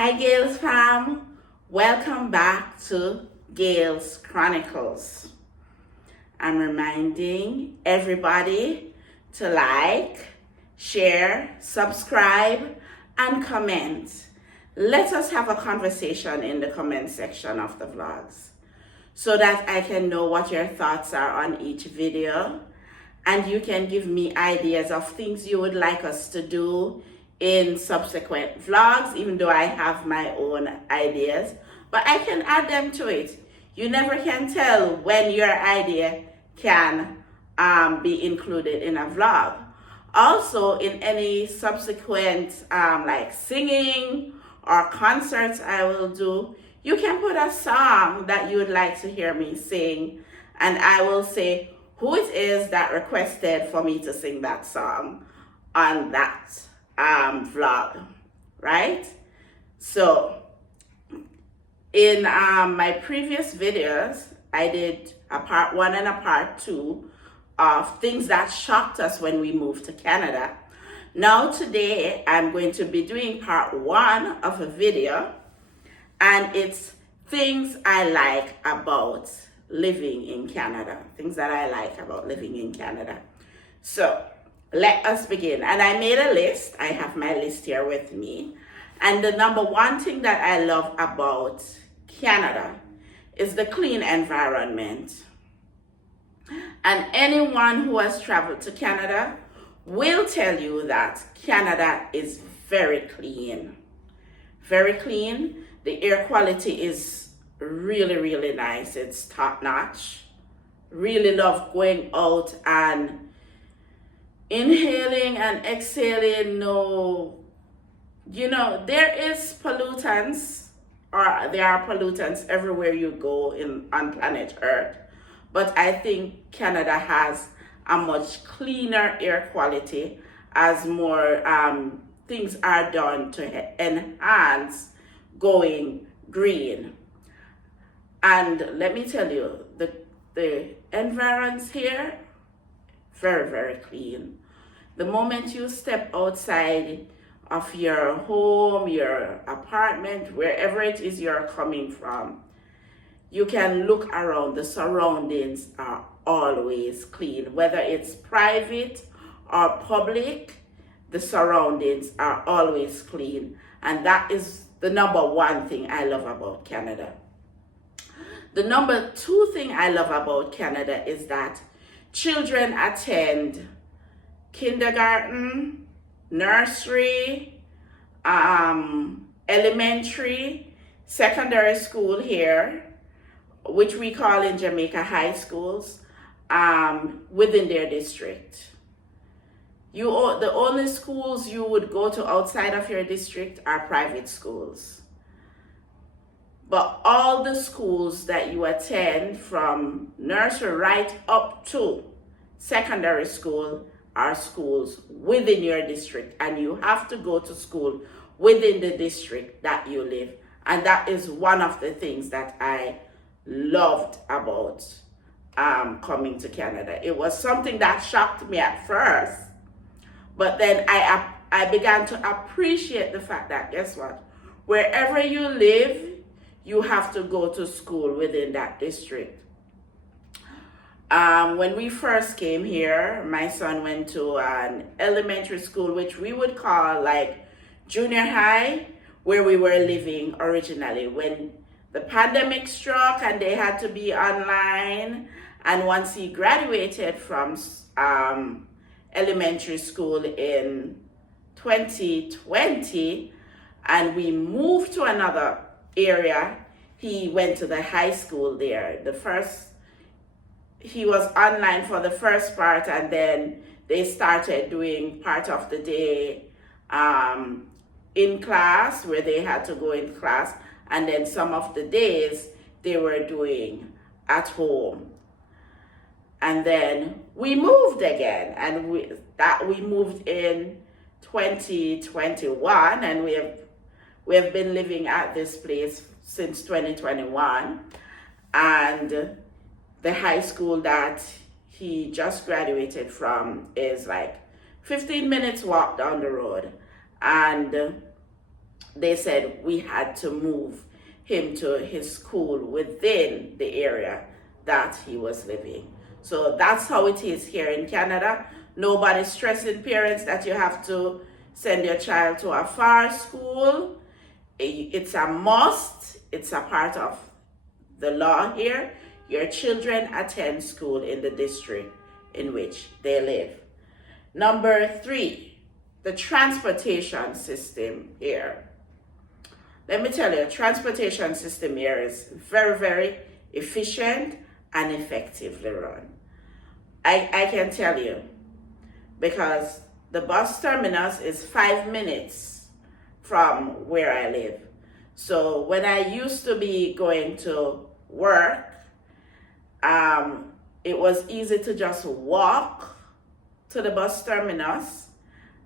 Hi Gales fam, welcome back to Gales Chronicles. I'm reminding everybody to like, share, subscribe, and comment. Let us have a conversation in the comment section of the vlogs so that I can know what your thoughts are on each video, and you can give me ideas of things you would like us to do in subsequent vlogs, even though I have my own ideas, but I can add them to it. You never can tell when your idea can be included in a vlog. Also, in any subsequent like singing or concerts I will do, you can put a song that you would like to hear me sing, and I will say who it is that requested for me to sing that song on that vlog, right? So in my previous videos, I did a part 1 and a part 2 of things that shocked us when we moved to Canada. Now today, I'm going to be doing part 1 of a video, and it's things I like about living in Canada. Things that I like about living in Canada. So let us begin. And I made a list. I have my list here with me. And the number one thing that I love about Canada is the clean environment. And anyone who has traveled to Canada will tell you that Canada is very clean. Very clean. The air quality is really, really nice. It's top notch. Really love going out and inhaling and exhaling. No, there is pollutants, or there are pollutants everywhere you go on planet Earth, but I think Canada has a much cleaner air quality as more things are done to enhance going green. And let me tell you, the environs here, very, very clean. The moment you step outside of your home, your apartment, wherever it is you're coming from, you can look around. The surroundings are always clean. Whether it's private or public, the surroundings are always clean. And that is the number one thing I love about Canada. The number two thing I love about Canada is that children attend kindergarten, nursery, elementary, secondary school here, which we call in Jamaica high schools, within their district. The only schools you would go to outside of your district are private schools. But all the schools that you attend from nursery right up to secondary school are schools within your district, and you have to go to school within the district that you live. And that is one of the things that I loved about coming to Canada. It was something that shocked me at first, but then I began to appreciate the fact that, guess what? Wherever you live, you have to go to school within that district. When we first came here, my son went to an elementary school, which we would call like junior high, where we were living originally. When the pandemic struck and they had to be online, and once he graduated from elementary school in 2020, and we moved to another area, he went to the high school there. He was online for the first part, and then they started doing part of the day in class, where they had to go in class, and then some of the days they were doing at home. And then we moved again, and we moved in 2021, and we have been living at this place since 2021. And the high school that he just graduated from is like 15 minutes walk down the road. And they said we had to move him to his school within the area that he was living. So that's how it is here in Canada. Nobody's stressing parents that you have to send your child to a far school. It's a must. It's a part of the law here. Your children attend school in the district in which they live. Number 3, the transportation system here. Let me tell you, transportation system here is very, very efficient and effectively run. I can tell you, because the bus terminus is 5 minutes from where I live. So when I used to be going to work, it was easy to just walk to the bus terminus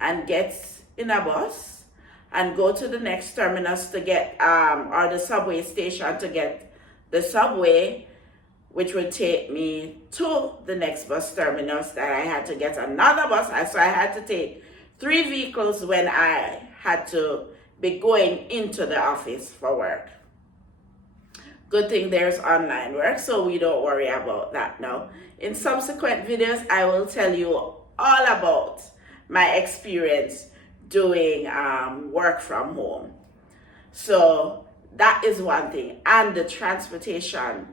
and get in a bus and go to the next terminus to get, or the subway station to get the subway, which would take me to the next bus terminus that I had to get another bus. So I had to take 3 vehicles when I had to be going into the office for work. Good thing there's online work, so we don't worry about that now. In subsequent videos, I will tell you all about my experience doing work from home. So that is one thing. And the transportation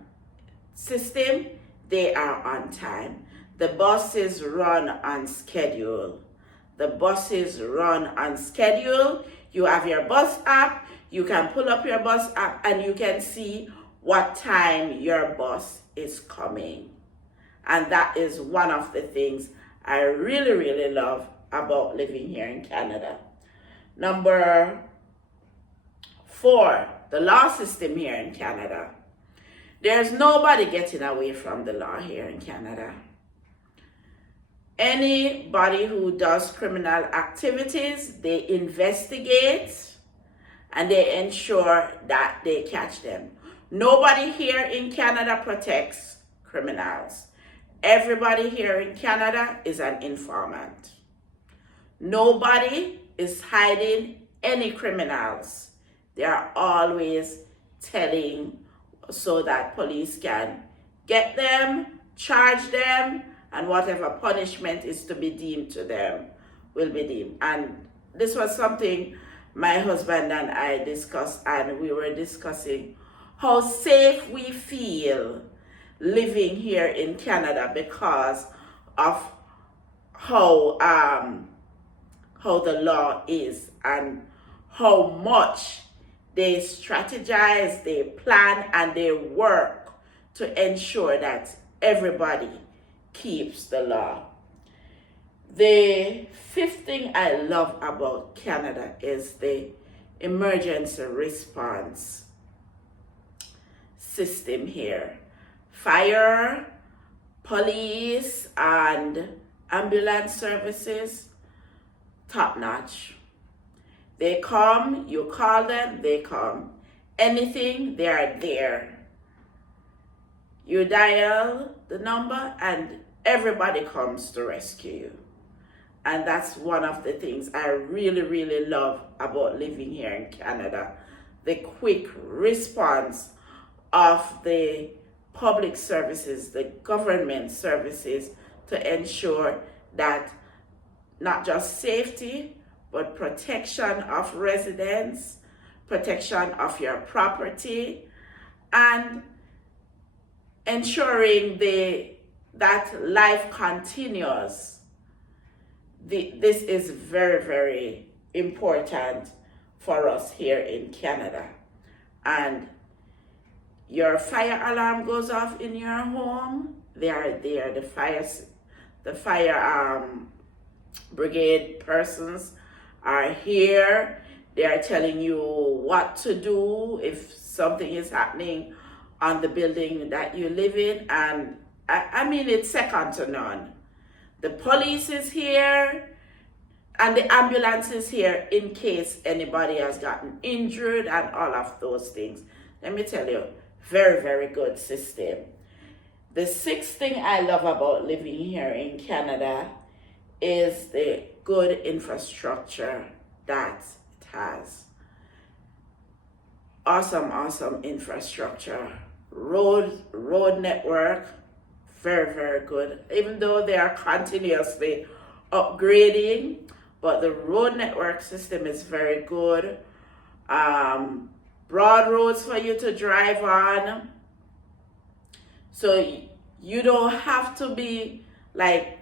system, they are on time. The buses run on schedule. The buses run on schedule. You have your bus app. You can pull up your bus app and you can see what time your bus is coming. And that is one of the things I really, really love about living here in Canada. Number 4, the law system here in Canada. There's nobody getting away from the law here in Canada. Anybody who does criminal activities, they investigate and they ensure that they catch them. Nobody here in Canada protects criminals. Everybody here in Canada is an informant. Nobody is hiding any criminals. They are always telling so that police can get them, charge them, and whatever punishment is to be deemed to them will be deemed. And this was something my husband and I discussed, and we were discussing how safe we feel living here in Canada because of how the law is and how much they strategize, they plan, and they work to ensure that everybody keeps the law. The 5th thing I love about Canada is the emergency response system here. Fire, police, and ambulance services, top notch. They come, you call them, they come. Anything, they are there. You dial the number and everybody comes to rescue you. And that's one of the things I really, really love about living here in Canada. The quick response of the public services, the government services, to ensure that not just safety, but protection of residents, protection of your property, and ensuring that life continues. This is very, very important for us here in Canada. And your fire alarm goes off in your home, they are there. The fire brigade persons are here. They are telling you what to do if something is happening on the building that you live in. And I mean, it's second to none. The police is here and the ambulance is here in case anybody has gotten injured and all of those things. Let me tell you, very, very good system. The 6th thing I love about living here in Canada is the good infrastructure that it has. awesome infrastructure. Road network, very good. Even though they are continuously upgrading, but the road network system is very good. Broad roads for you to drive on, so you don't have to be like,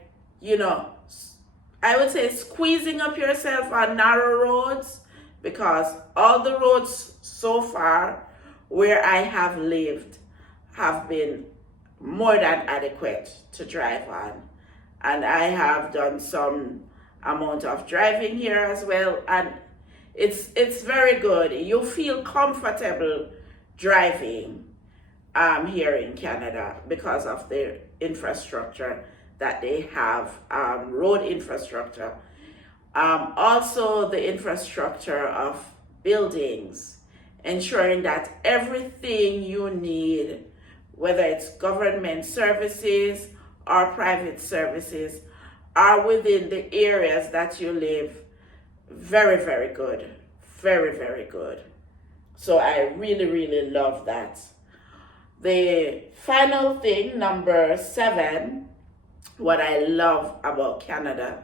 I would say squeezing up yourself on narrow roads, because all the roads so far where I have lived have been more than adequate to drive on. And I have done some amount of driving here as well, and it's very good. You feel comfortable driving here in Canada because of the infrastructure that they have, road infrastructure. Also the infrastructure of buildings, ensuring that everything you need, whether it's government services or private services, are within the areas that you live. Very good. Very good. So I really love that. The final thing, number 7, what I love about Canada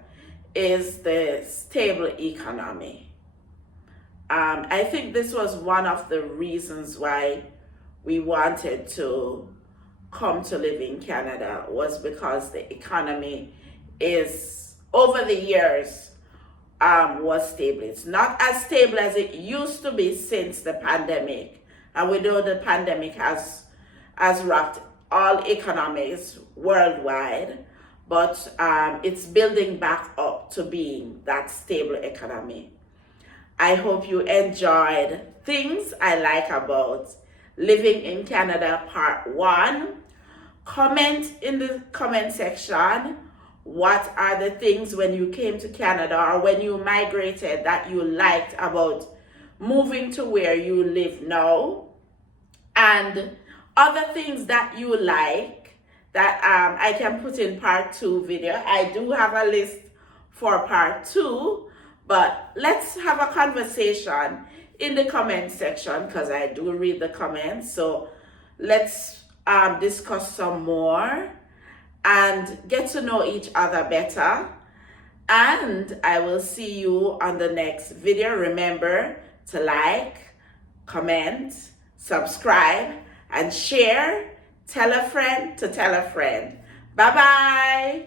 is the stable economy. I think this was one of the reasons why we wanted to come to live in Canada, was because the economy is, over the years, was stable. It's not as stable as it used to be since the pandemic. And we know the pandemic has rocked all economies worldwide, but it's building back up to being that stable economy. I hope you enjoyed things I like about living in Canada part 1. Comment in the comment section, what are the things when you came to Canada or when you migrated that you liked about moving to where you live now, and other things that you like that I can put in part 2 video. I do have a list for part 2, but let's have a conversation in the comment section, because I do read the comments. So let's discuss some more and get to know each other better. And I will see you on the next video. Remember to like, comment, subscribe, and share. Tell a friend to tell a friend. Bye-bye.